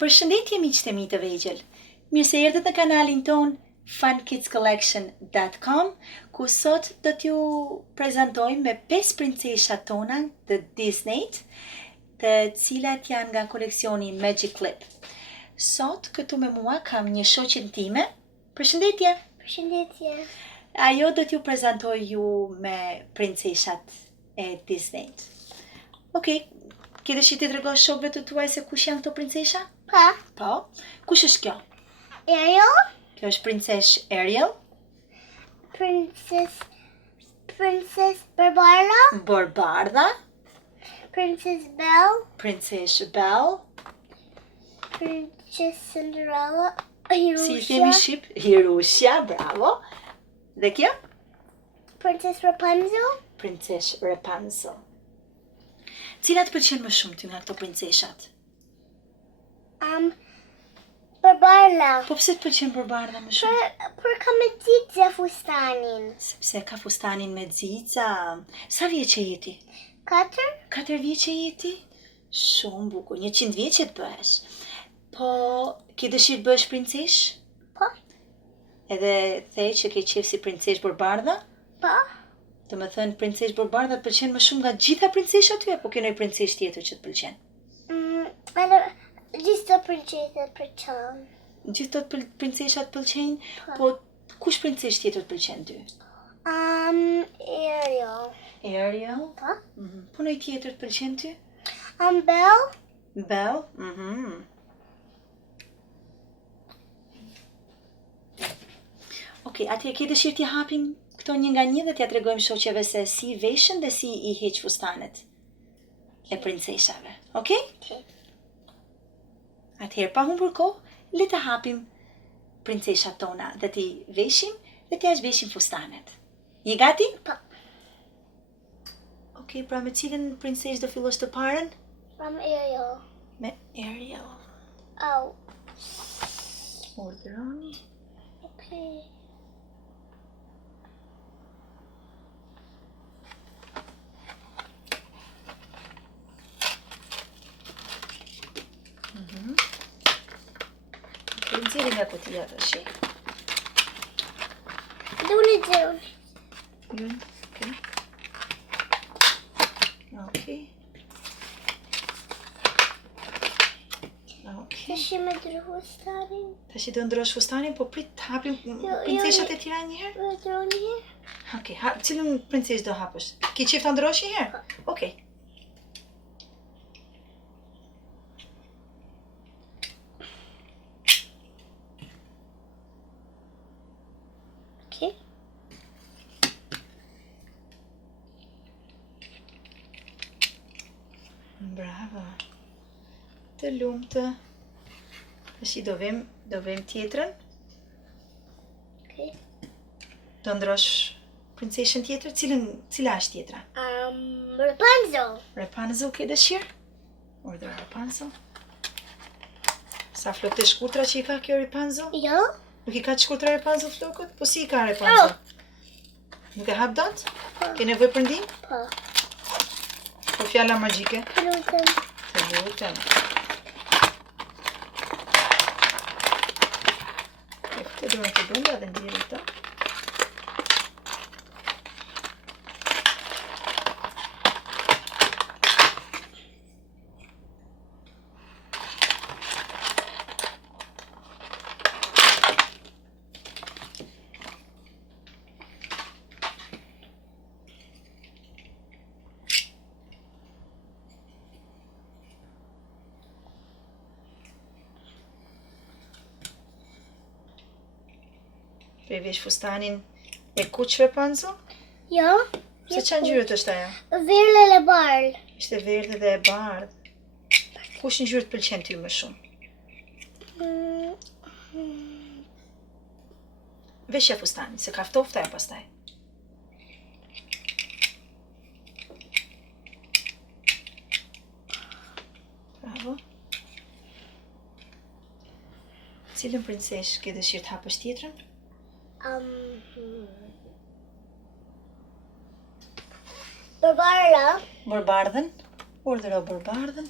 Përshëndetje miqtë e mi të vegjël. Mirë se erdhët në kanalin ton funkidscollection.com, ku sot do t'ju prezantojmë me 5 princeshat tona të Disneyt, të cilat janë nga koleksioni Magic Clip. Sot këtu me mua kam një shoqen time. Përshëndetje. Përshëndetje. Ajo do t'ju prezantoj ju me princeshat e Disneyt. Okej, ke dëshirë të tregosh shokëve të tuaj se kush janë këto princesha? Po. Kush është kjo? Ariel. Kjo është princesh Ariel. Princess Barbara. Barbardha. Princess Belle. Princess Belle. Princess Cinderella. Si i themi shqip? Hirusha, bravo. Dhe kjo? Princess Rapunzel. Princess Rapunzel. Cilat pëlqen më shumë ty nga këto princeshat? Barbara. Po pse të pëlqen Barbardha më shumë? Për ka me xixa fustanin. Sepse ka fustanin me xixa. Sa vjeç je ti? 4. 4 vjeç je ti? Shumë bukur. 100 vjeç të bëhesh. Po, ke dëshirë të bëhesh princesh? Po. Edhe the që ke qef si princesh Barbardha? Po. Të më thënë princesh Barbardha të pëlqen më shumë nga gjitha princeshat ty, apo ke ndonjë princesh tjetër që të pëlqen? Gjithë të princeshat pëlqen. Gjithë të princeshat pëlqen, po kush princesh tjetër të pëlqen ty? Ariel. Ariel? Po. Po ndonjë tjetër të pëlqen ty? Belle. Belle? Okej, atje ke dëshirë t'ja hapim këto një nga një dhe t'ja tregojmë shoqeve se si veshen dhe si i heq fustanet e princeshave. Okej? Okay. Atëherë pa humbur kohë, le të hapim princeshat tona dhe t'i veshim dhe t'ja zhveshim fustanet. Je gati? Po. Okej, pra me cilën princesh do fillosh të parën? Ariel. Me Ariel. Oh. Urdhëroni. Okay. Nxjerrim nga kutia tash. Duni. Yun, okay. Tash me ndru fustanin. Tash do ndrosh fustanin, po prit të hapim princeshat e tjera një herë? Ndroni një. Okej, cilën princesh do hapësh? Ke qef ta ndrosh një herë? Okej. Okay. Bravo. Të lumtë. Tash do vëm tjetrën. Okay. Do ndrosh princeshën tjetër? Cila është tjetra? Rapunzel. Rapunzel ke dëshirë? Urdhër Rapunzel. Sa flokët e shkurtra që i ka kjo Rapunzel? Jo. Nuk i ka të shkurtra Rapunzel flokët? Po si i ka Rapunzel? Nuk e hap dot? Po. Ke nevojë për ndihmë? Po. Po fjala magjike? Lutem. Të lutem. Të duhet të brenda dhe ndjeri këto. Pe vesh fustanin e kuq Rapunzel? Jo. Se ç'a ngjyrë është ajo? Verdhe e bardhë. Ishte verdhe dhe e bardhë. Kush ngjyrë të pëlqen ty më shumë? Veshja fustanin, se ka ftofta e pastaj. Bravo. Cilën princesh ke dëshirë të hapësh tjetrën? Barbara. Barbardhën. Urdhëro Barbardhën.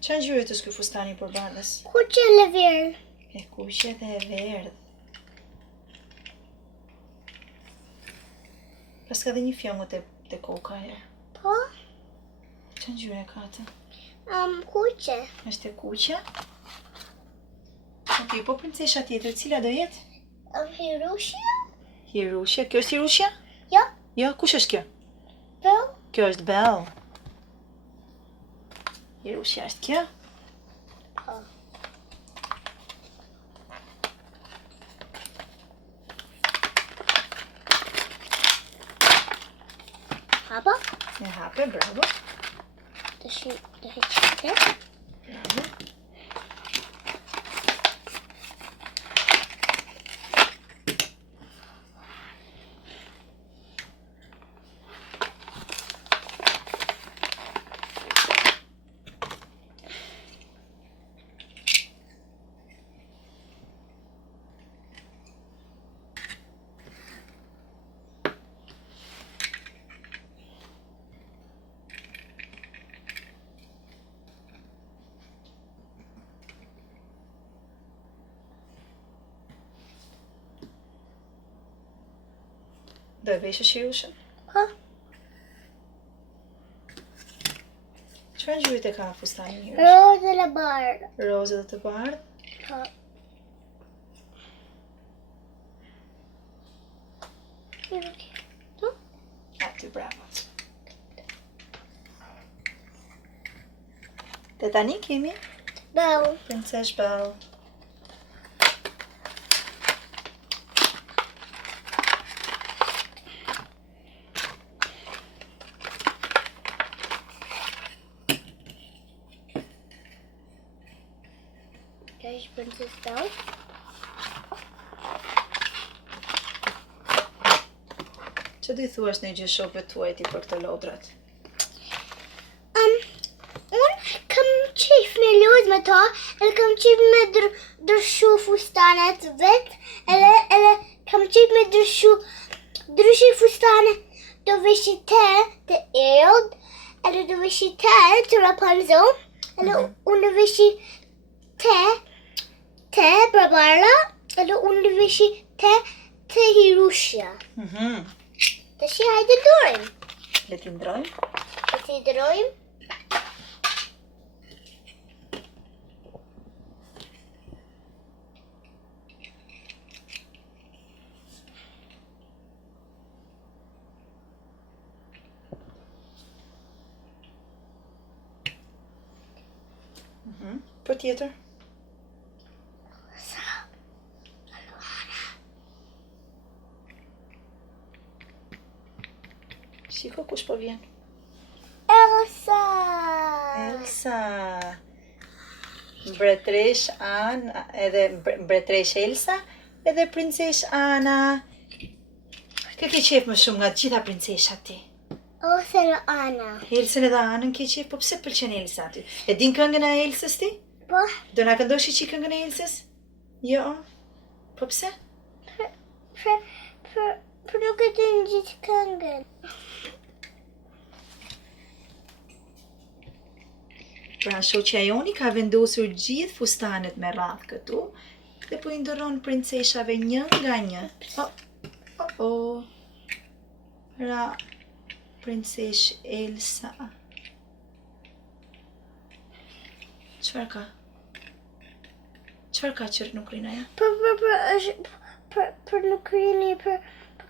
Qa ngjyrë të ky fustani për bardhës? Kuqe e verdh. E kuqe dhe e verdh. Pas ka dhe një fjongu të koka e. Po? Qa ngjyrë e ka atë? Kuqe. Është e kuqe? Ok, po princesha tjetër, cila do jetë? Hirushia? Hirushia, kjo është Hirushia? Jo. Jo, kush është kjo? Bell? Kjo është Belle. Hirushia është kjo? Po. Hapa? E hape, bravo. Të heqite. Bravo. Do e veshësh Hirushën? Po? Çfarë ngjyrë të ka fustani Hirushë? Rozë e bardhë. Rozë dhe të bardhë? Po. Aty, bravo. Dhe tani kemi Bell. Princesh Belle. Kjo është Princess Bell. Që do i thuash në gjë shokëve tuaj ti për këto lodrat? Unë kam qef me luz me ta, edhe kam qef me dërshu fustanet vet, edhe kam qef me dërshu fustanet do veshi të Eld, edhe do veshi të Rapunzel, edhe unë do veshi të Barbara, edhe unë do veshi të Hirushia. Të shi hajde dojmë. Le t'i ndrojmë. Le t'i ndrojmë. Po tjetër? Shiko kush po vjen. Elsa. Elsa. Mbretresh Ana, edhe mbretresh Elsa, edhe princesh Ana. Kë ke qef më shumë nga të gjitha princeshat ti? Elsa dhe Ana. Elsën edhe Anën ke qef, po pse pëlqen Elsa aty? E din këngën e Elsës ti? Po? Do na këndosh çik këngën e Elsës? Jo. Po pse? Për nuk e të në gjithë këngën. Pra shoqja joni ka vendosur gjithë fustanet me radhë këtu dhe po i ndërron princeshave një nga një. Pra princesh Elsa. Çfarë ka? Çfarë ka që nuk rina ja? Për nuk rini për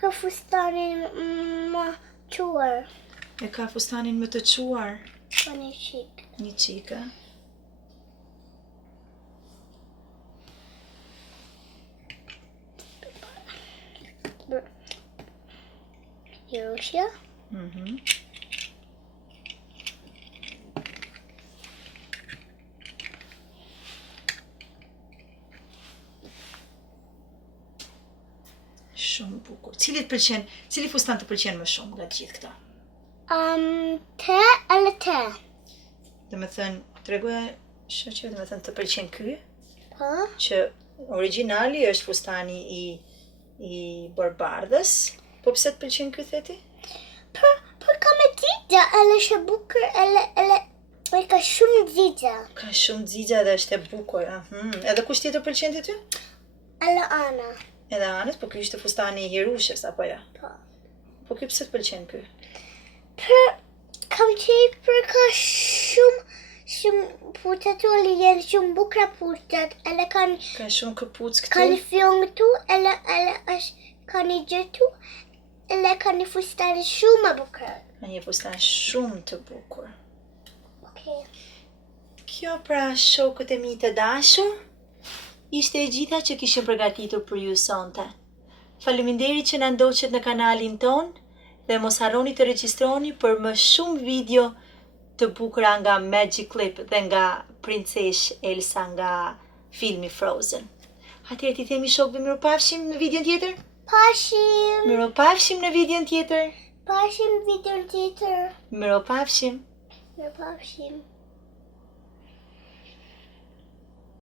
ka fustanin më quar. E ka fustanin më të quar. Po një qik. Një qika. Hirushia. Shumë bukur. Cili fustan të pëlqen më shumë nga të gjithë këta? Te edhe te. Dhe me thënë, tregoja shoqe, dhe me thënë të pëlqen ky, Po? që origjinali është fustani i barbardhës, po pse të pëlqen ky theti? Për kam e tita, edhe shë bukur, edhe E ka shumë nxixha. Ka shumë nxixha dhe është e bukur. Edhe kush tjetër pëlqen ty? Alla Ana. Edhe Anës, po ky ishte fustani i Hirushës apo jo? Po. Po ky pse të pëlqen ky? Kam qejf për ka shumë putet u janë shumë bukra putet. Edhe Ka shumë këpuc këtu. kanë fillon këtu, edhe është kanë gjëtu, edhe kanë fustan shumë e bukur. Ka një fustan shumë të bukur. Okay. Kjo pra shokët e mi të dashur, ishte e gjitha që kishim përgatitur për ju sonte. Faleminderit që na ndoqët në kanalin ton dhe mos harroni të regjistroni për më shumë video të bukura nga Magic Clip dhe nga Princesh Elsa nga filmi Frozen. Atëherë ti themi shokëve mirupafshim në videon tjetër? Pashim. Mirupafshim në videon tjetër. Pashim videon tjetër. Mirupafshim. Mirupafshim.